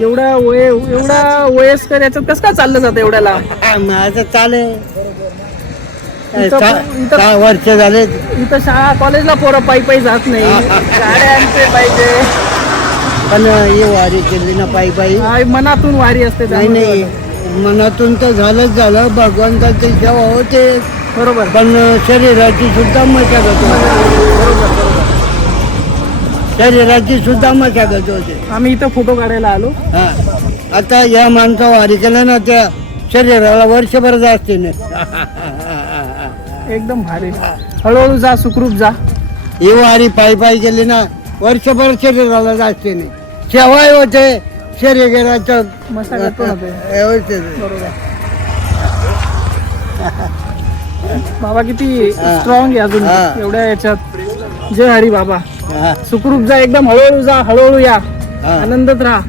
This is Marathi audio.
एवढा वयस्कर याच्यात कसं काय चाललं जातं एवढ्या लांब? माझं चाले इथं 6 वर्ष झाले. इथं शाळा कॉलेजला पोरं पायी जात नाही, गाड्या आणते पाहिजे. पण ही वारी केली ना पायी मनातून वारी असते नाही नाही, मनातून तर झालं भगवंताची सेवा होते बरोबर. पण शरीराची सुद्धा मशागत होते. शरीराची सुद्धा मशागत होते. आम्ही इथं फोटो काढायला आलो. हा, आता या माणसा वारी केल्या ना त्या शरीराला वर्षभर जास्त नाही. एकदम भारी. हळूहळू जा, सुखरूप जा. ही वारी पायी गेली ना वर्षभर शरीराला जास्त नाही. सेवाय होते शरीराचं मशागत पण होते. व्यवस्थित. बरोबर. बाबा किती स्ट्रॉंग आहे अजून हा. एवढ्या याच्यात. जय हरी बाबा. हा, सुखरूप जा, एकदम हळूहळू जा, हळूहळू या, हा. आनंदात राहा.